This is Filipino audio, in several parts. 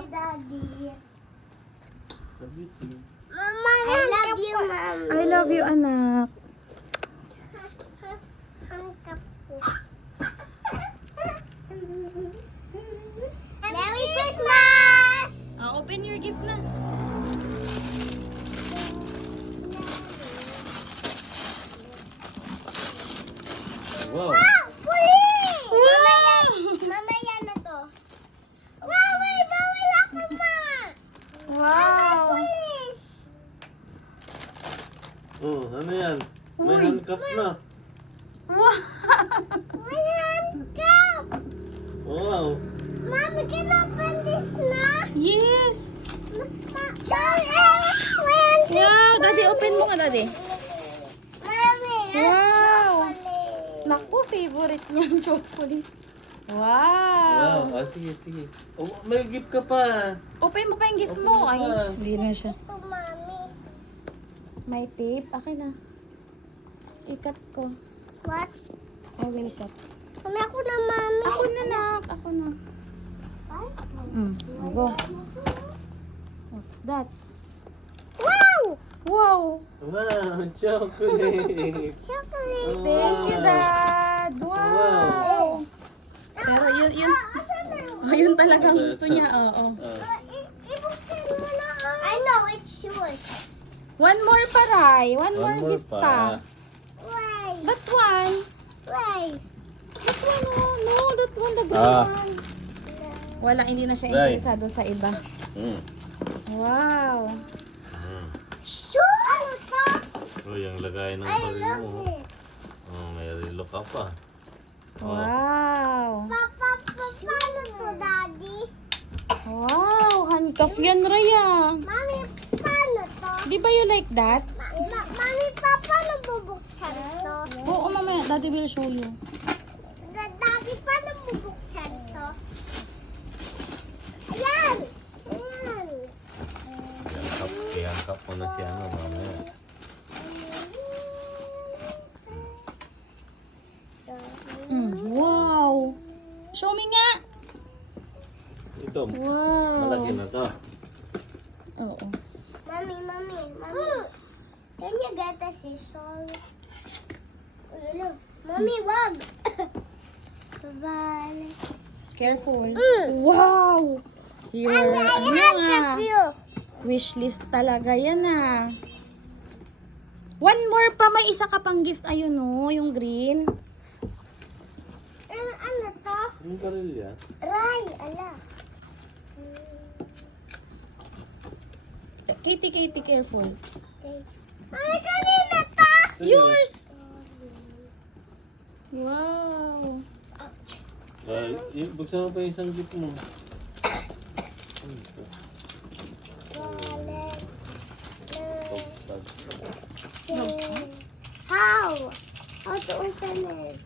Daddy. Mama, I love you, Mom. I love you, anak. Merry Christmas! Open your gift na. Wow. Wow! Pulis! Wow! Mamaya na to. Wow! May bawal ako, Ma! Wow! Pulis! Oh, ano yan? May Uy. handcuff na. Wow! May handcuff! Wow. Mom, we can open this na. Yes! Sorry! May handcuff! Wow! Daddy, open mo nga, Daddy. Mami! Wow! chocolate. Naku, favorite niya ang chocolate. Wow. Wow! Sige, sige. Oh, may gift ka pa. Open mo pa yung gift Open mo. mo Ay, pa. hindi na siya. Ito, Mami. May tape. Akin na. Ikat ko. What? I will cut. Mami, ako na, Mami. Ako na, nak. Ako na. Go. What's that? Wow! Wow! Wow, chocolate. Chocolate. Thank you, Wow. Dad. Wow! Pero yun talagang gusto niya. Oo. Ibuksan mo na. I know, it's shoes. One more pa, Rai. One more One more gift pa. Why? That one. Why? That one, oh. No, that one, the green Ah. one. Wala, hindi na siya Right. interesado sa iba. Mm. Wow. Mm. Shoes! Ano to? Oh, yung lagay ng I baril love mo. it. Oh, may relo ka pa. Oh. Wow. Papa, paano to, Daddy? Wow, handcuff yan, Raya. Mami, paano to? Di ba you like that? Mami, paano bubuksan to? Oo, mamaya. Daddy will show you. Daddy, paano bubuksan to? Ayan! Ayan! Ihangkap mo na si ano, mamaya. Wow. Show me nga. Ito, Wow. malaki na to. Oo. Mami. Can you get a scissors? Hello. Mami, wag! Bye. Careful. Wow. Your, ano nga. you. Wish list talaga yan ah. One more pa, may isa ka pang gift. Ayun oh, yung green. Ano to? Yung baril yan. Ray, ala. Katie, careful. Okay. Ay, kanina to! Yours! Wow. Buksan mo pa yung isang gift mo. Wallet. Pag- How? How to open it?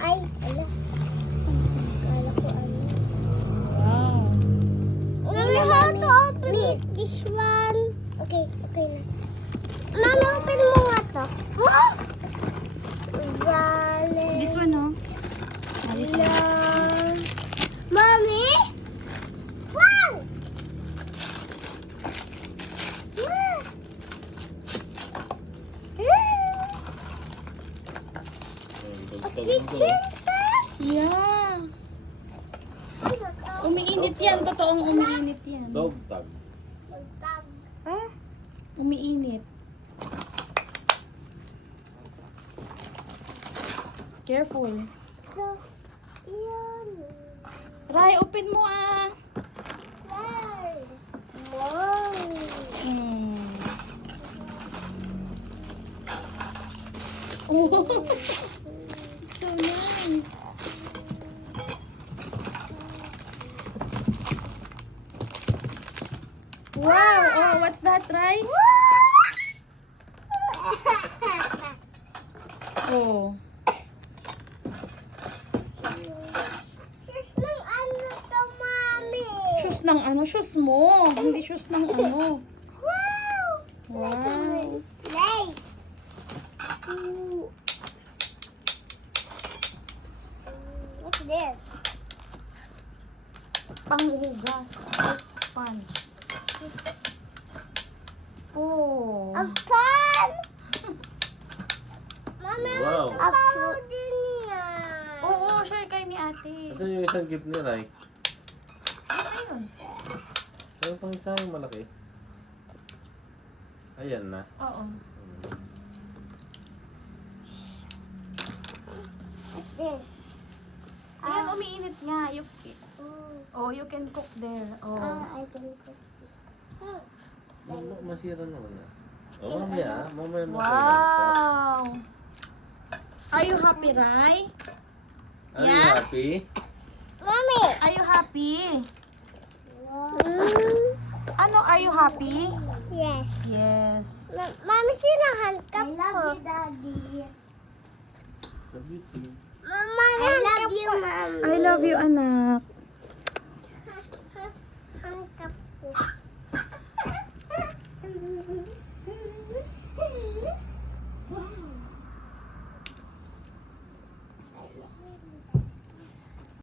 Ay, ala. Kala ko ano. Wow. Mami, how to open it? This one. Okay na. Mami, open mo nga to. Wallet. This one oh. Ah, this one. Mommy? Wow! Kitchen set? Yeah. Ano to? Umiinit yan. Totoong umiinit yan. Dog tag. Magtag. Huh? Umiinit. Careful. So, yan. Rai, open mo ah. Yan. Wow. Hmm. Oh. So nice. Wow. Oh, what's that, Rai? Oh. Shoes ng ano to, Mami? Shoes ng ano? Shoes mo. Hindi shoes ng ano. Wow! Wow. Play. What's this? Panghugas. Sponge. Oh. Ang fun! Mami, Wow. ako din yan. Oo, share kayo ni ate. Asan yung isang gift ni Rai? Ayun. Ano pang isa yung malaki? Ayan na. Oo. What's this? Ayan, umiinit nga. Oh, You can cook there. Oh. I can cook. Masira naman na. Oh, mamaya. Mamaya na. Wow! Are you happy, Rai? Are you Yeah? happy? Mami! Are you happy? Mm, Ano, are you happy? yes. Yes. Mami, sinahandkap ko. I love you, Daddy. Love you too. Mama, I love you, Mom. I love you, anak.